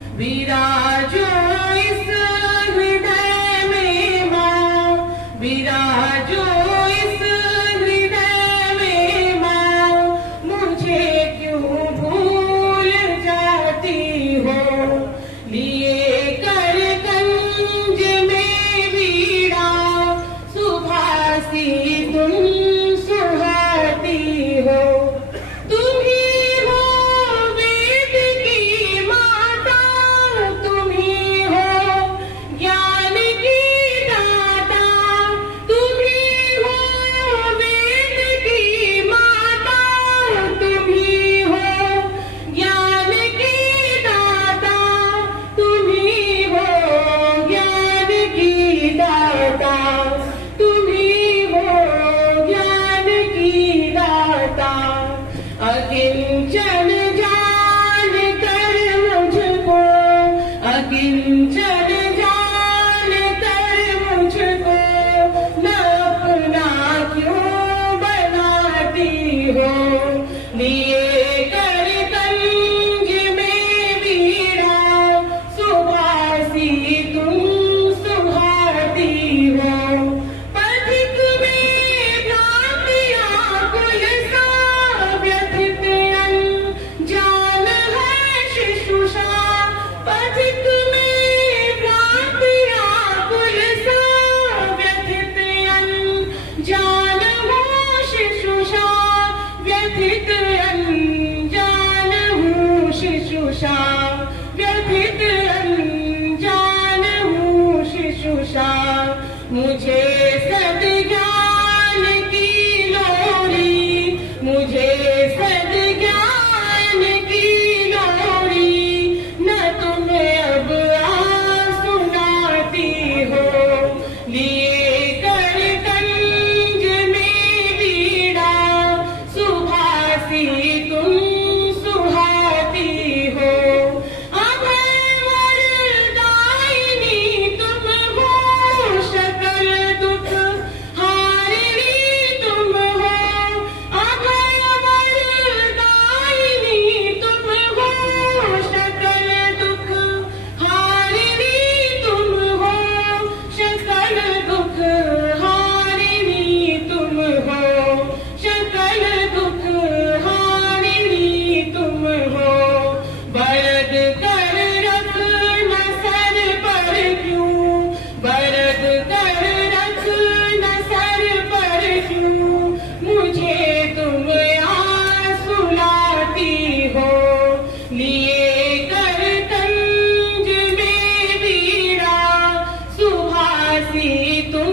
विराजो इस हृदय में माँ, विराजो इस हृदय में माँ, मुझे क्यों भूल जाती हो। लिए कर कंज में वीणा, सुभासी तुम सुहाती हो। तुम ही हो वेद की माता, तुम ही हो ज्ञान की दाता, तुम ही हो वेद की माता, तुम ही हो ज्ञान की दाता, तुम ही हो ज्ञान की दाता, तुम ही हो ज्ञान की दाता। अकिंचन जान कर मुझको, अकिंचन जान कर मुझको, न अपना क्यों बनाती हो। लिए कर कंज में वीणा, सुभासी तुम सुहाती हो। पथिक में भ्रांतियाँ कुल सा व्यथित अनजान है शिशुषा। पथिक में भ्रांतियाँ कुल सा व्यथित अनजान हूँ शिशुषा, व्यथित अनजान हूँ शिशुषा, व्यथित अनजान हूँ शिशुषा। मुझे सद्ज्ञान की लोरी, मुझे सद्ज्ञान की लोरी, न तुम अब आ सुनाती हो। लिए कर कंज में वीणा, सुभासी तुम सुहाती हो। अभय वरदायिनी तुम हो, सकल दुख हारिणी तुम हो। अभय वरदायिनी तुम हो, सकल दुख हारिणी तुम हो। सकल दुख हारिणी तुम हो, सकल दुख हारिणी तुम हो। वरद कर रख न सर पर क्यों, वरद कर रख न सर पर क्यों, मुझे तुम आ सुलाती हो। लिए कर कंज में वीणा, सुभासी तुम